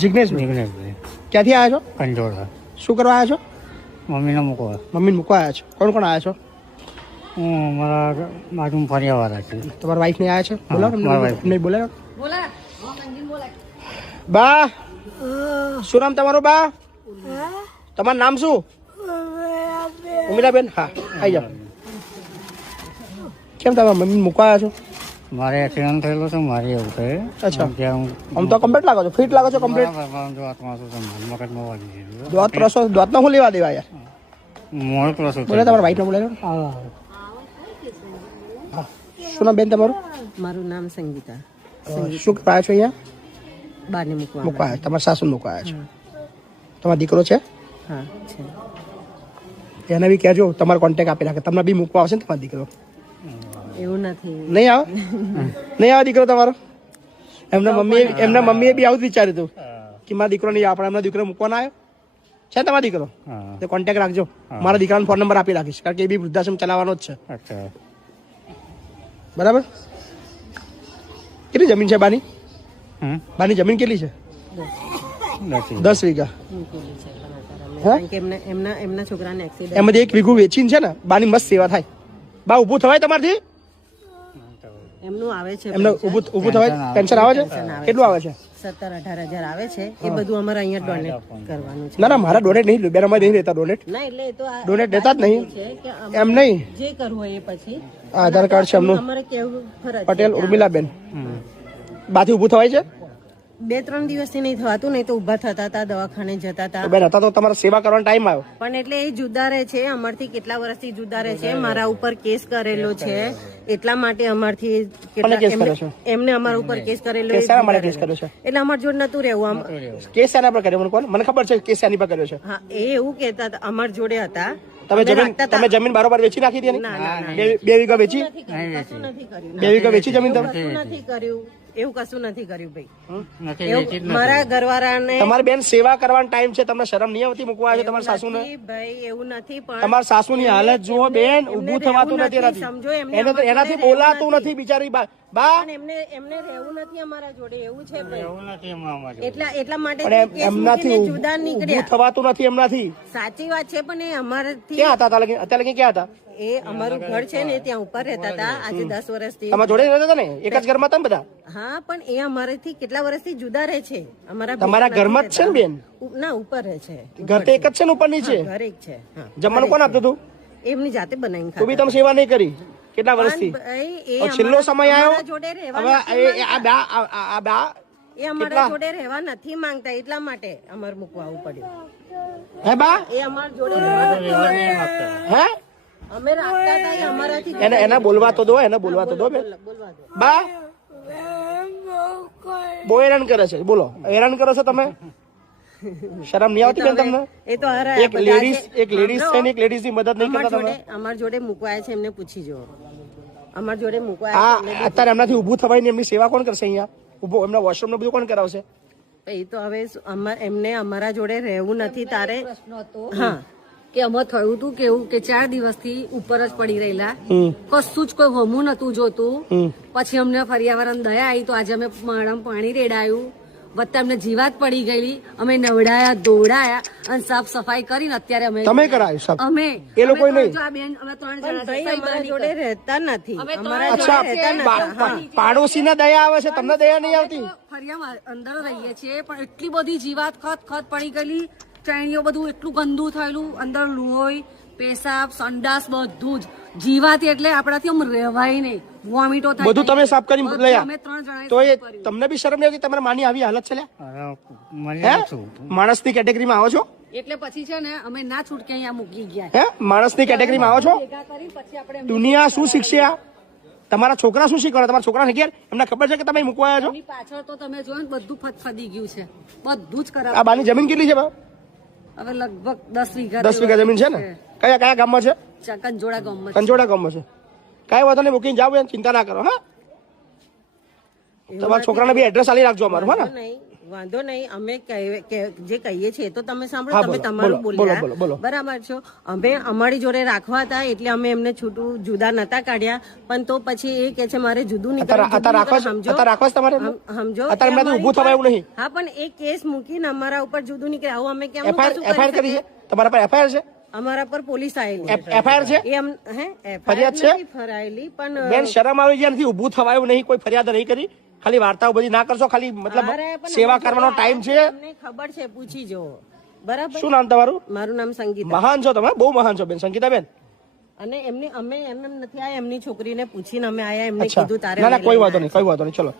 જિગ્નેશભાઈ ક્યાંથી આવ્યા છો? કંજોડા. શું કરવા આવ્યા છો? મમ્મીને મૂકવા. મમ્મીને મૂકવા આવ્યા છો? કોણ કોણ આવ્યા છો? હું મારા બાજુમાં ફર્યાવાળા છે. તમારા વાઈફ ને આવ્યા છો? બોલાવો મારા wife. નહીં બોલાવો. બા શું નામ તમારું? બા તમારું નામ શું? ઉમિલાબેન. હા આવી જાઓ. કેમ તમે મમ્મી મૂકવા આવ્યા છો? મારે એક્સિડન્ટ થયેલો છે, મારે એવું છે. અચ્છા. ત્યાં આમ તો કમ્પ્લીટ લાગો છો, ફિટ લાગો છો કમ્પ્લીટ. મગજમાં વાગી ગયું. દોત પ્રસો દોતનો શું લેવા દેવા યાર? મોડ પ્રસો. બોલે તમારા વાઈફ ને બોલે. શું નામ બેન તમારું? મારું નામ સંગીતા. શું કરવા આવ્યા છો અહીંયા? બારને મૂકવા. મૂકવા આવ્યા. તમારા સાસુ મૂકવા આવ્યા છો? તમારો દીકરો છે? હા છે. એને બી કહેજો તમારો કોન્ટેક્ટ આપી રાખે, તમને બી મૂકવા આવશે ને તમારો દીકરો. એવું નથી. નહીં આવે? નહીં આવે દીકરો તમારો? એમના મમ્મીએ બી આવું જ વિચાર્યું હતું કે મારા દીકરો નહીં આપણે એમના દીકરો મૂકવાનો આવ્યો છે. તમારો દીકરો તો કોન્ટેક્ટ રાખજો. મારા દીકરાનો ફોન નંબર આપી રાખીશ, કારણ કે એ બી વૃદ્ધાશ્રમ ચલાવવાનો જ છે. બરાબર. કેટલી જમીન છે બાની? બાની જમીન કેટલી છે? 10 વીઘા. કારણ કે એમના છોકરાને એક્સિડન્ટ. એમાંથી 1 વીઘું વેચીને છે ને બાની મસ્ત સેવા થાય. બા ઊભું થવાય તમારથી? એમનું આવે છે. એમને ઊભું થવાય? પેન્શન આવે છે? કેટલું આવે છે? 17-18 હજાર આવે છે. એ બધું અમારે અહીંયા ડોનેટ કરવાનું છે. ના ના મારા ડોનેટ નહીં, બેન અમારે નહીં રહેતા ડોનેટ. ના એટલે એ તો ડોનેટ દેતા જ નહીં. છે કે એમ નહીં, જે કરવું હોય એ પછી આધાર કાર્ડ છે એમનું. અમારે કેવું ફરજ છે. પટેલ ઉર્મિલાબેન. બાથી ઊભું થવાય છે? 2-3 દિવસથી નહીં થવાતું, નહીં તો ઊભા થતા હતા, દવાખાને જતા હતા. તો બેન હતા તો તમારે સેવા કરવાનો ટાઈમ આવ્યો. પણ એટલે એ જુદા રહે છે અમારથી, કેટલા વર્ષથી જુદા રહે છે. મારા ઉપર કેસ કરેલો છે, એટલા માટે અમારથી કેસ કર્યો છે? એમને અમારા ઉપર કેસ કરેલો. કેસ શાના માટે કેસ કર્યો છે? એટલે અમાર જોડે નતું રહેવું. કેસ શાના પર કર્યો મને કોણ? મને ખબર છે કેસ શાની પર કર્યો છે. હા એ એવું કહેતા હતા, અમાર જોડે હતા. તમે જમીન બારોબાર વેચી નાખી હતી? બે વીઘા વેચી? કશું નથી કર્યું. 2 વીઘા વેચી જમીન તમે? કશું નથી કર્યું, એવું કશું નથી કર્યું ભાઈ. મારા ઘરવાળાને. તમારી બેન સેવા કરવાનો ટાઈમ છે, તમને શરમ નહીં આવતી મૂકવા આવે છે તમારા સાસુને? ભાઈ એવું નથી, પણ તમારા સાસુની હાલત જુઓ બેન, ઊભું થવાતું નથી. સમજો એનાથી બોલાતું નથી બિચારી બા. એમને રહેવું નથી અમારા જોડે, એવું છે ભાઈ. એવું નથી એમાં. એટલા માટે એમનાથી જુદા ઊભું નીકળ્યા. થવાતું નથી એમનાથી. સાચી વાત છે, પણ એ અમારાથી. ક્યાં હતા અત્યારે લગી? ક્યાં હતા? એ અમારું ઘર છે ને ત્યાં ઉપર રહેતા હતા. આજે 10 વર્ષથી તમારા જોડે રહેતા હતા ને? એક જ ઘરમાં હતા ને બધા? હા, પણ એ અમારાથી કેટલા વર્ષથી જુદા રહે છે. તમારા ઘરમાં જ છે ને બેન? ના, ઉપર રહે છે. ઘર તો એક જ છે ને, ઉપર નીચે? ઘર એક છે. જમવાનું કોણ આપતું હતું? એમની જાતે બનાવીને તું બી તમે સેવા નહીં કરી કેટલા વર્ષથી? છેલ્લો સમય આવ્યો હવે આ બા એ અમારા જોડે રહેવા નથી માંગતા, એટલા માટે અમારે મૂકવા આવવું પડ્યું. હે બા? એ અમારા જોડે રહેવા હે અમે રાખતા હતા, એ અમારાથી. એને બોલવા તો દો, એને બોલવા તો દો બેન. બોલવા દો. બા બહુ હેરાન કરે છે. બોલો, હેરાન કરો છો તમે? શરમ નહીં આવતી બેન તમને? એ તો એક લેડીઝ છે ને, એક લેડીઝ ની મદદ નહીં કરતા તમે? અમારા જોડે મૂકવાય છે, એમને પૂછી જો. અમારા જોડે મૂકવાય. અત્યારે એમનાથી ઊભું થવાય ને એમની સેવા કોણ કરશે અહીંયા? ઉભો એમના વોશરૂમ ને બધું કોણ કરાવશે? એ તો હવે એમને અમારા જોડે રહેવું નથી તારે. હા, કે અમે થયું હતું કેવું કે 4 દિવસથી ઉપર જ પડી રહેલા, કશું જ કોઈ હોમું નતું જોતું. પછી અમને ફરિયાવાળાને દયા આવી તો આજે અમે માળામાં પાણી રેડાયું, વત્તા અમને જીવાત પડી ગયેલી. અમે નવડાયા, દોડાયા અને સાફ સફાઈ કરીને અત્યારે અમે તમે કરાયું સાહેબ? અમે એ લોકો નહીં. જો આ બેન અમે 3 જણા ભાઈ અમારા જોડે રહેતા નથી. અચ્છા, પાડોશી ના દયા આવે છે, તમને દયા નહીં આવતી? ફરિયા અંદર રહીએ છીએ, પણ એટલી બધી જીવાત ખત પડી ગયેલી. ચાણીઓ બધું એટલું ગંદુ થયેલું, અંદર લોહી, પેશાબ, સંડાસ બધું જ. જીવાત એટલે આપણાથી આમ રહેવાય નહીં, વોમિટો થાય. બધું તમે સાફ કરી લઈ અમે 3 જણાએ તો એ તમને બી શરમ નહીં આવતી? તમારા માની આવી હાલત છે? માણસની કેટેગરીમાં આવો છો? એટલે પછી છે ને અમે ના છૂટકે અહીંયા મૂકી ગયા. હે માણસની કેટેગરીમાં આવો છો? ભેગા કરી પછી આપણે દુનિયા શું શીખશે? તમારા છોકરા શું શીખવાડે? તમારા છોકરાને ઘેર એમને ખબર છે કે તમે મૂકવા આવ્યા છો? એની પાછળ તો તમે જોયું ને બધું ફદફદી ગયું છે, બધું જ ખરાબ. આ બાની જમીન કેટલી છે? હવે લગભગ 10 વીઘા. 10 વીઘા જમીન છે ને? કયા ગામમાં છે? કંજોડા ગામમાં. કંજોડા ગામમાં છે. કઈ વાંધો નહીં, મૂકીને જાવ, ચિંતા ના કરો. હા, તમારા છોકરાને બી એડ્રેસ આલી રાખજો અમારું. હા ને? વાંધો નહીં, અમે જે કહીએ છીએ તો તમે હા, સાંભળો, તમે બોલો, તમારું બોલો, બોલ્યા, બોલો, બોલો. બરાબર છો. અમે અમારી જોડે રાખવા હતા એટલે અમે એમને છૂટું જુદા નતા કાઢ્યા, પણ તો પછી એ કે છે મારે જુદું નીકળવું, અત્યારે રાખવા છે તમારે એમને? સમજો અત્યારે એમનાથી ઊભું થવાય એવું નહીં. હા, પણ એ કેસ મૂકીને અમારા ઉપર જુદું નીકળે, આવું અમે કેમ એફઆઈઆર કરી છે તમારા પર? એફઆઈઆર છે? અમારા પર પોલીસ આવેલી એફઆઈઆર છે? ફરિયાદ છે? ફરાયેલી, પણ બેન શરમ આવી જાય, નથી ઊભું થવાયું નહીં, કોઈ ફરિયાદ નહીં કરી, ખાલી વાર્તાઓ બધી ના કરશો, ખાલી મતલબ અરે, પણ સેવા કરવાનો ટાઈમ છે. તમને ખબર છે, પૂછી જો. બરાબર. શું નામ તમારું? મારું નામ સંગીતા. મહાન છો તમે, બહુ મહાન છો બેન, સંગીતા બેન. અને અમે એમને નથી આયા, એમની છોકરીને પૂછીને અમે આયા, એમને અચ્છા, કીધું તારે ના ના, અમે કોઈ લઈને વાંધો નહીં, કોઈ વાંધો નહીં, ચલો.